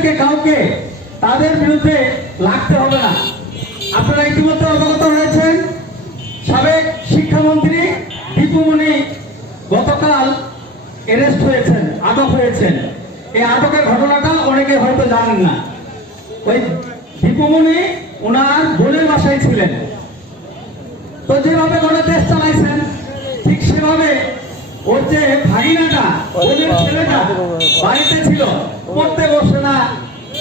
আমাদেরকে কাউকে তাদের বিরুদ্ধে লাগতে হবে না। আপনারা ইতিমধ্যে অবগত হয়েছেন, সাবেক শিক্ষামন্ত্রী দীপুমণি গতকাল অ্যারেস্ট হয়েছেন, আটক হয়েছেন। এই আটকের ঘটনাটা অনেকে হয়তো জানেন না। ওই দীপুমণি ওনার বোনের বাসায় ছিলেন। তো যেভাবে করে দেশ চালাইছেন, ঠিক সেভাবে ওর যে ভাগিনাটা ওদের ছেলেটা বাড়িতে ছিল পড়তে বসে না।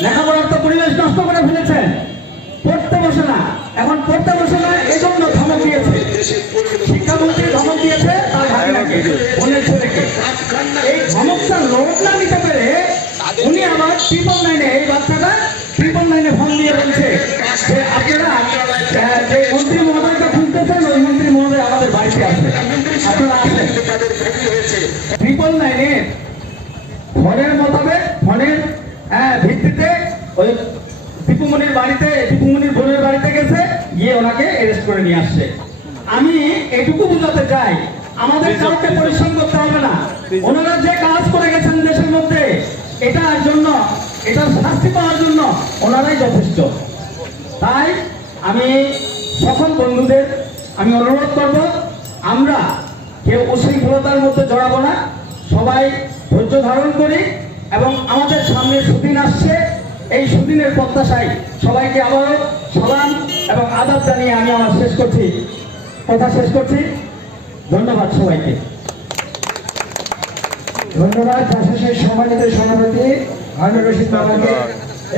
লেখাপড়ার তো পরিবেশ নষ্ট করে ফেলেছেন পড়তে বসে না। এখন পড়তে বসে না এই ধমক দিয়েছে। শিক্ষামন্ত্রী ধমক দিয়েছে তার ভাগিনাকে বোনের ছেলেকে এই ধমকটা লোড না নিতে পেরে উনি আবার ট্রিপল নাইনে এই বাচ্চাটা ট্রিপল নাইনে ফোন দিয়ে বলছে যে আপনারা যে মন্ত্রী মহোদয়কে খুঁজতেছেন ওই মন্ত্রী মহোদয় আমাদের বাড়িতে আছে। আপনারা আসেন ট্রিপল ফোনের মোতাবেক ফোনের হ্যাঁ, ভিত্তিতে ওই দীপুমণির বাড়িতে দীপুমণির বোনের বাড়িতে গেছে গিয়ে ওনাকে অ্যারেস্ট করে নিয়ে আসছে। আমি এটুকু বুঝাতে চাই আমাদের কাউকে পরিশ্রম করতে হবে না। ওনারা যে কাজ করে গেছেন দেশের মধ্যে এটার জন্য এটার শাস্তি পাওয়ার জন্য ওনারাই যথেষ্ট। তাই আমি সকল বন্ধুদের আমি অনুরোধ করব আমরা কেউ উশৃঙ্খলতার মধ্যে জড়াবো না। সবাই ধৈর্য ধারণ করি এবং আমাদের সামনে সুদিন আসছে। এই সুদিনের প্রত্যাশায় সবাইকে আবারও সালাম এবং আদাব জানিয়ে আমি আমার শেষ করছি। কথা শেষ করছি। ধন্যবাদ সবাইকে। ধন্যবাদ সম্মানিত সভাপতি আমি রশিদ বাবাকে।